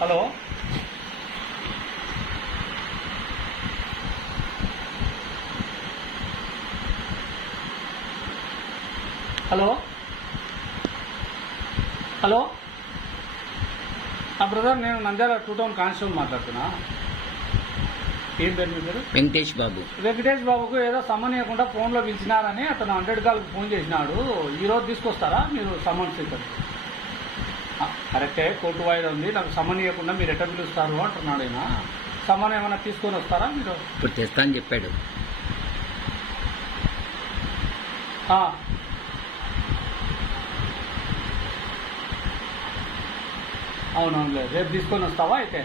Hello hello hello brother, నేను Nandyal 2 town constable మాట్లాడుతున్నా. ఏం పేరు మీ పేరు? వెంకటేష్ బాబు. వెంకటేష్ బాబుకు ఏదో సమ్మన్ ఇవ్వకుండా ఫోన్లో పిలిచినారని అతను 100 కాల్కి ఫోన్ చేసినాడు. ఈరోజు తీసుకొస్తారా మీరు సమ్మన్స్? ఇక్కడ కరెక్టే, కోర్టు వాయిదా ఉంది. నాకు సమ్మన్ ఇవ్వకుండా మీరు ఎట్లా పిలుస్తారు అంటున్నాడు. ఆయన సమ్మన్ ఏమైనా తీసుకొని వస్తారా మీరు? ఇప్పుడు తెస్తా అని చెప్పాడు. అవునవునులే, రేపు తీసుకొని వస్తావా అయితే?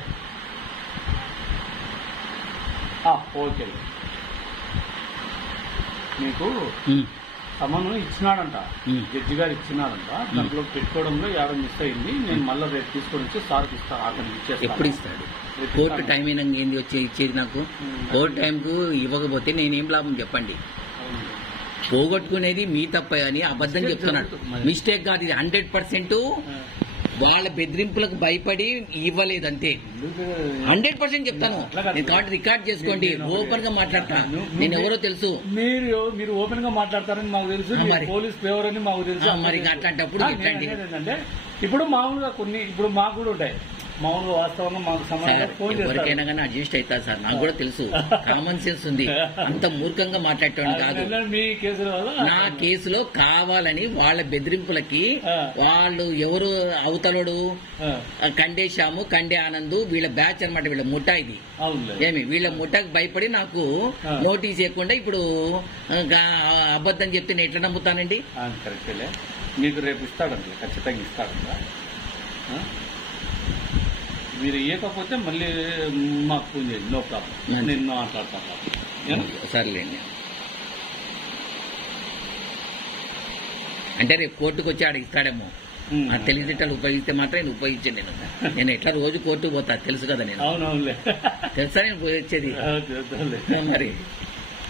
ఓకే, మీకు సమను ఇచ్చినాడంట, జడ్జి గారు ఇచ్చినాడంట. దాంట్లో పెట్టుకోవడంలో ఏడాది మిస్ అయింది. నేను మళ్ళీ రేపు తీసుకొని వచ్చి సార్కి ఇస్తాను. అతనికి ఇచ్చేస్తాను. ఎప్పుడు ఇస్తాడు? కోర్టు టైం అయినా ఏంది వచ్చి ఇచ్చేది నాకు? కోర్టు టైంకు ఇవ్వకపోతే నేనేం లాభం చెప్పండి? పోగొట్టుకునేది మీ తప్ప అని అబద్ధం చెప్తున్నాడు. మిస్టేక్ కాదు ఇది. 100% వాళ్ళ బెదిరింపులకు భయపడి ఇవ్వలేదు అంతే. 100% చెప్తాను. నేను కాబట్టి రికార్డ్ చేసుకోండి. ఓపెన్ గా మాట్లాడతా. నేను ఎవరో తెలుసు. మీరు ఓపెన్ గా మాట్లాడతారని మాకు తెలుసు. పోలీస్ ఫేవర్ అని మాకు తెలుసు. మరి అట్లాంటప్పుడు ఏంటంటే ఇప్పుడు మామూలుగా కొన్ని ఇప్పుడు మాకు కూడా ఉంటాయి. మామూలుగా వాస్తవంగా మాకు సమాధానం ఫోన్ చేస్తారు. ఎవరికైనా కానీ అడ్జస్ట్ అవుతా సార్. నాకు కూడా తెలుసు. కామన్ సెన్స్ ఉంది. అంత మూర్ఖంగా మాట్లాడటం కాదు. మీ కేసుల వల్ల నా కేసులో కావాలని వాళ్ళ బెదిరింపులకి వాళ్ళు ఎవరు అవతలడు కండేశాము, కండే ఆనంద్ వీళ్ళ బ్యాచ్ అనమాట. వీళ్ళ ముఠా ఇది. ఏమి వీళ్ళ ముఠాకి భయపడి నాకు నోటీస్ ఇవ్వకుండా ఇప్పుడు అబద్ధం చెప్తే నేను ఎట్లా నమ్ముతానండి? కరెక్టేలే. మీకు రేపు ఇస్తాడండి, ఖచ్చితంగా ఇస్తాడంట. మీరు ఇవ్వకపోతే మళ్ళీ మాకు ఫోన్ చేయండి. నో ప్రాబ్లం, నేను మాట్లాడతాను. సర్లేండి. అంటే రేపు కోర్టుకు వచ్చి ఆడ ఇస్తాడేమో. ఆ తెలివితేటలు ఉపయోగిస్తే మాత్రం నేను ఉపయోగించాను. నేను ఎట్లా రోజు కోర్టుకు పోతా తెలుసు కదా. నేను అవునవునులే, తెలుసా నేను వచ్చేది. మరి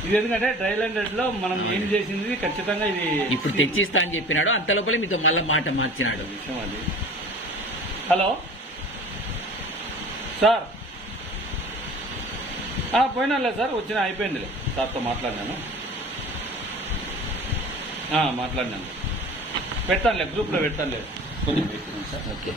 ఇది ఎందుకంటే ట్రయల్ అండ్ లో మనం ఏం చేసింది ఖచ్చితంగా ఇది ఇప్పుడు తెచ్చిస్తా అని చెప్పినాడు. అంత లోపలే మీతో మళ్ళీ మాట మార్చినాడు. విషయం అది. హలో సార్, పోయినాలే సార్, వచ్చిన అయిపోయిందిలే. సార్తో మాట్లాడినాను. పెడతానులే, గ్రూప్లో పెడతానులే. కొంచెం సార్. ఓకే.